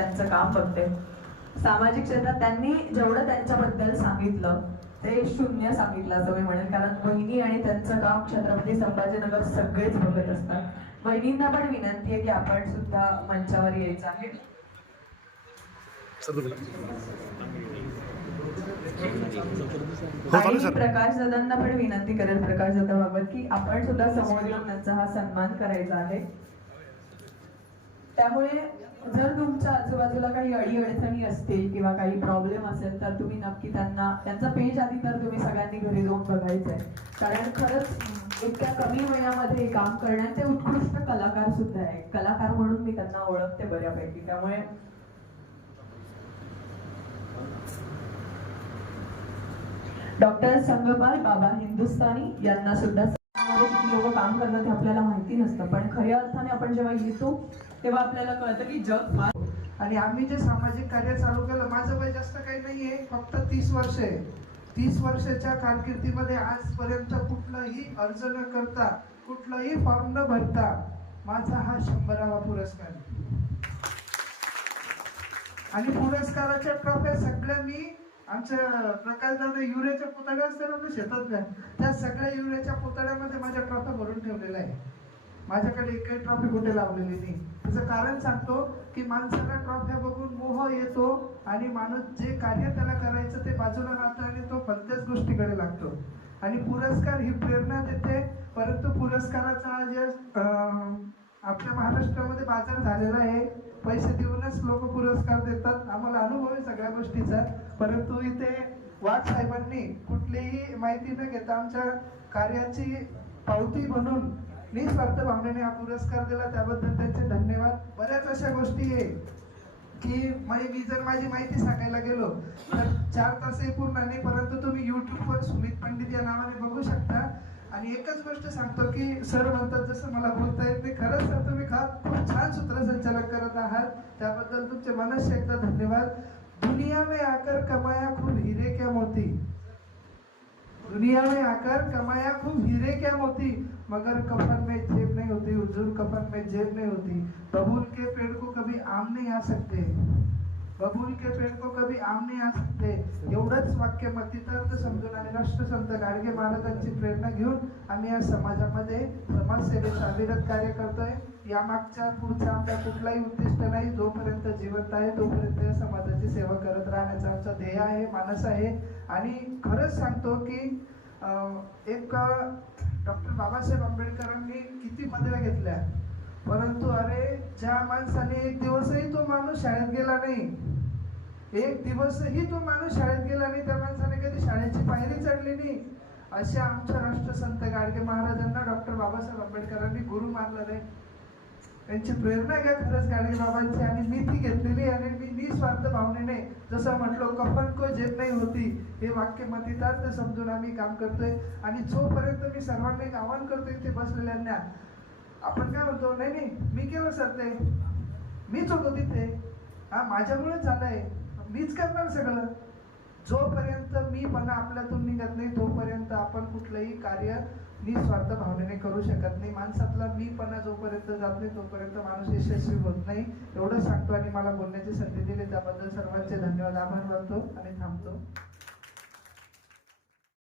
काम बघते. सामाजिक क्षेत्रात त्यांनी जेवढं त्यांच्याबद्दल सांगितलं ते शून्य सांगितलं असं मी म्हणेन. कारण वहिनी आणि त्यांचं काम छत्रपती संभाजीनगर सगळेच बघत असतात. वहिनींना पण विनंती आहे की आपण सुद्धा मंचावर यायचं आहे. हो प्रकाश दादांना पण विनंती करेल प्रकाश दादा बाबत की आपण सुद्धा समोर येऊन त्यांचा हा सन्मान करायचा आहे. त्यामुळे जर तुमच्या आजूबाजूला काही अडीअडचणी असतील किंवा काही प्रॉब्लेम असेल तर तुम्ही नक्की त्यांना त्यांचा पेज आधी तर तुम्ही सगळ्यांनी घरी जाऊन बघायचं आहे कारण खरंच इतक्या कमी वयामध्ये काम करण्यात ते उत्कृष्ट कलाकार सुद्धा आहे कलाकार म्हणून मी त्यांना ओळखते बऱ्यापैकी. त्यामुळे डॉक्टर संगपाल बाबा हिंदुस्थानी यांना सुद्धा काम करतात हे आपल्याला माहिती नसतं. पण खऱ्या अर्थाने आपण जेव्हा येतो तेव्हा आपल्याला कळतं की जग फार आणि आम्ही जे सामाजिक कार्य चालू केलं माझं वय जास्त काही नाही आहे फक्त तीस वर्ष आहे. तीस वर्षाच्या कारकिर्दीमध्ये आजपर्यंत कुठलाही अर्ज न करता कुठलाही फॉर्म न भरता माझा हा शंभरावा पुरस्कार आणि पुरस्काराच्या ट्रॉफ्या सगळ्या मी आमच्या प्रकाश दादा युरियाच्या पुतळ्या असतात ना शेतातल्या त्या सगळ्या युरियाच्या पुतळ्यामध्ये माझ्या ट्रॉफ्या भरून ठेवलेल्या आहे माझ्याकडे एकही ट्रॉफी कुठे लावलेली नाही. त्याचं कारण सांगतो की माणसाला ट्रॉफ्या बघून मोह येतो आणि माणूस जे कार्य त्याला करायचं ते बाजूला राहतं आणि तो भलत्याच गोष्टीकडे लागतो. आणि पुरस्कार ही प्रेरणा देते परंतु पुरस्काराचा जे अं, आपल्या महाराष्ट्रामध्ये बाजार झालेला आहे पैसे देऊनच लोक पुरस्कार देतात. आम्हाला अनुभव आहे सगळ्या गोष्टीचा. परंतु इथे वाघ साहेबांनी कुठलीही माहिती न घेता आमच्या कार्याची पावती म्हणून निस्वार्थ भावनेने हा पुरस्कार दिला. त्याबद्दल त्यांचे धन्यवाद. बऱ्याच अशा गोष्टी आहे की म्हणजे मी जर माझी माहिती सांगायला गेलो तर चार तासही पूर्ण नाही परंतु तुम्ही युट्यूबवर सुमित पंडित या नावाने बघू शकता. आणि एकच गोष्ट सांगतो की सर म्हणतात जसं मला बोलता येत नाही खरंच आहात त्याबद्दल तुमचे मनस्य एकदा धन्यवाद. दुनिया में आकर कमाया खूप हिरे क्या मोती? दुनिया में आकर कमाया खूब, हीरे क्या मोती? मगर कफन में जेब नहीं होती, हुजूर कफन में जेब नहीं होती। बबूल के पेड़ को कभी आम नहीं आ सकते। बबूल के पेड़ को कभी आम नाही आ सकते. एवढंच वाक्य मतितार्थ समजून आणि राष्ट्रसंत गाडगे महाराजांची प्रेरणा घेऊन आम्ही या समाजामध्ये समाजसेवेचं अविरत कार्य करतोय यामागच्या पुढचा आमचा कुठलाही उद्दिष्ट नाही. जोपर्यंत जिवंत आहे तोपर्यंत या समाजाची सेवा करत राहण्याचा आमचा ध्येय आहे मानस आहे. आणि खरंच सांगतो की एक डॉक्टर बाबासाहेब आंबेडकरांनी किती मदल्या घेतल्या. परंतु अरे ज्या माणसाने एक दिवसही तो माणूस शाळेत गेला नाही एक दिवसही तो माणूस शाळेत गेला नाही त्या माणसाने कधी शाळेची पायरी चढली नाही. अशा आमच्या राष्ट्रसंत गाडगे महाराजांना डॉक्टर बाबासाहेब आंबेडकरांनी गुरु मानलं नाही. त्यांची प्रेरणा घ्या खरंच गाडगे बाबांची आणि मी ती घेतलेली आणि मी निस्वार्थ भावनेने जसं म्हटलो कफन को जेत नाही होती. हे वाक्य मतितार्थ समजून आम्ही काम करतोय. आणि जोपर्यंत मी सर्वांना एक आवाहन करतोय इथे बसलेल्यांना आपण काय म्हणतो नाही नाही मी केलं सर ते मीच होतो तिथे. हा माझ्यामुळेच झालंय. मीच करणार सगळं. जोपर्यंत मी पण आपल्यातून निघत नाही तोपर्यंत आपण कुठलंही कार्य निस्वार्थ भावनेने करू शकत नाही. माणसातला पण जोपर्यंत जात नाही तोपर्यंत माणूस यशस्वी होत नाही. एवढं सांगतो आणि मला बोलण्याची संधी दिली. त्याबद्दल सर्वांचे धन्यवाद. आभार मानतो आणि थांबतो.